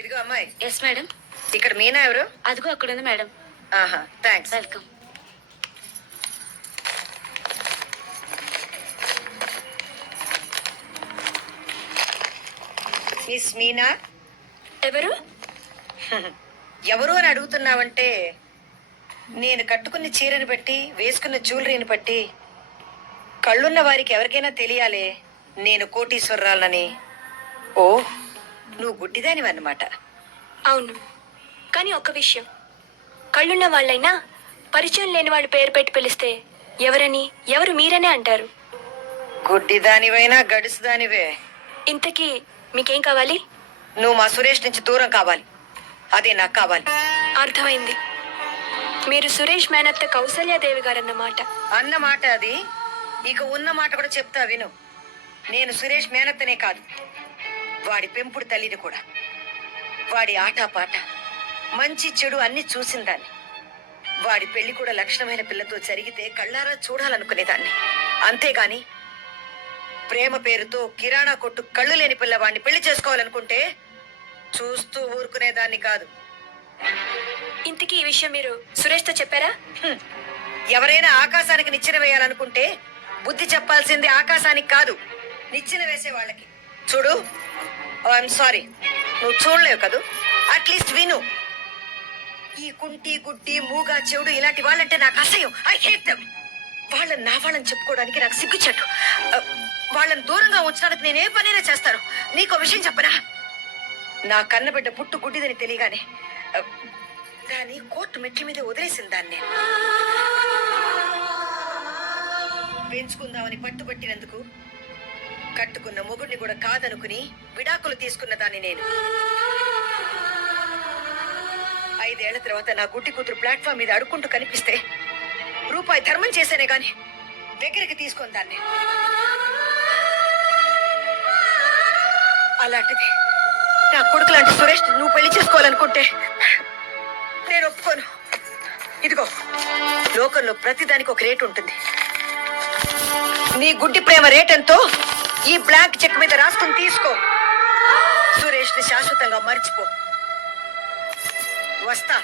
ఇదిగో అమ్మాయి yes madam ఇక్కడ మీనా ఎవరు అదిగో అక్కడ ఉంది మేడం ఆహా థ్యాంక్స్ వెల్కమ్ మిస్ మీనా ఎవరు ఎవరు అని అడుగుతున్నావంటే నేను కట్టుకున్న చీరని బట్టి వేసుకున్న జ్యువెలరీని బట్టి కళ్ళున్న వారికి ఎవరికైనా తెలియాలి నేను కోటీశ్వరరాలని ఓ నువ్వు గుడ్డిదానివన్నమాట అవును కానీ ఒక విషయం కళ్ళున్న వాళ్ళైనా పరిచయం లేని వాళ్ళు పేరు పెట్టి పిలిస్తే ఎవరని ఎవరు మీరనే అంటారు గుడ్డిదానివైనా గడుసుదానివే ఇంతకీ మీకేం కావాలి నువ్వు మా సురేష్ నుంచి దూరం కావాలి అదే నాకు కావాలి అర్థమైంది మీరు సురేష్ మేనత్త కౌసల్యాదేవి గారు అన్నమాట అన్నమాట అది ఇక ఉన్న మాట కూడా చెప్తా విను నేను సురేష్ మేనత్తనే కాదు వాడి పెంపుడు తల్లిని కూడా వాడి ఆటపాట మంచి చెడు అన్ని చూసిందాన్ని వాడి పెళ్లి కూడా లక్షణమైన పిల్లతో జరిగితే కళ్ళారా చూడాలనుకునేదాన్ని అంతేగాని ప్రేమ పేరుతో కిరాణా కొట్టు కళ్ళు లేని పిల్లవాడిని పెళ్లి చేసుకోవాలనుకుంటే చూస్తూ ఊరుకునేదాన్ని కాదు ఇంతకీ ఈ విషయం మీరు సురేష్తో చెప్పారా ఎవరైనా ఆకాశానికి నిచ్చెన వేయాలనుకుంటే బుద్ధి చెప్పాల్సింది ఆకాశానికి కాదు నిచ్చెన వేసే వాళ్ళకి చూడు ఐఎమ్ oh, సారీ నువ్వు చూడలేవు కదూ అట్లీస్ట్ విను ఈ కుంటి గుడ్డి మూగా చెవుడు ఇలాంటి వాళ్ళంటే నాకు అసహ్యం ఐ హేట్ దమ్ వాళ్ళని నా వాళ్ళని చెప్పుకోవడానికి నాకు సిగ్గుచెట్టు uh, వాళ్ళని దూరంగా ఉంచడానికి నేనే పనైనా చేస్తాను నీకు విషయం చెప్పనా నా కన్నబిడ్డ పుట్టు గుడ్డిదని తెలియగానే uh, దాన్ని కోర్టు మెట్ల మీద వదిలేసింది దాన్ని పెంచుకుందామని పట్టుబట్టినందుకు కట్టుకున్న మొగుడిని కూడా కాదనుకుని విడాకులు తీసుకున్న దాన్ని నేను ఐదేళ్ల తర్వాత నా గుడ్డి కూతురు ప్లాట్ఫామ్ మీద అడుక్కుంటూ కనిపిస్తే రూపాయి ధర్మం చేసేనే గాని దగ్గరికి తీసుకొని దాన్ని అలాంటిది నా కొడుకు లాంటి సురేష్ నువ్వు పెళ్లి చేసుకోవాలనుకుంటే నేను ఒప్పుకోను ఇదిగో లోకంలో ప్రతిదానికి ఒక రేటు ఉంటుంది నీ గుడ్డి ప్రేమ రేట్ ఎంతో ఈ బ్లాంక్ చెక్ మీద రాసుకుని తీసుకో సురేష్ని శాశ్వతంగా మర్చిపో వస్తా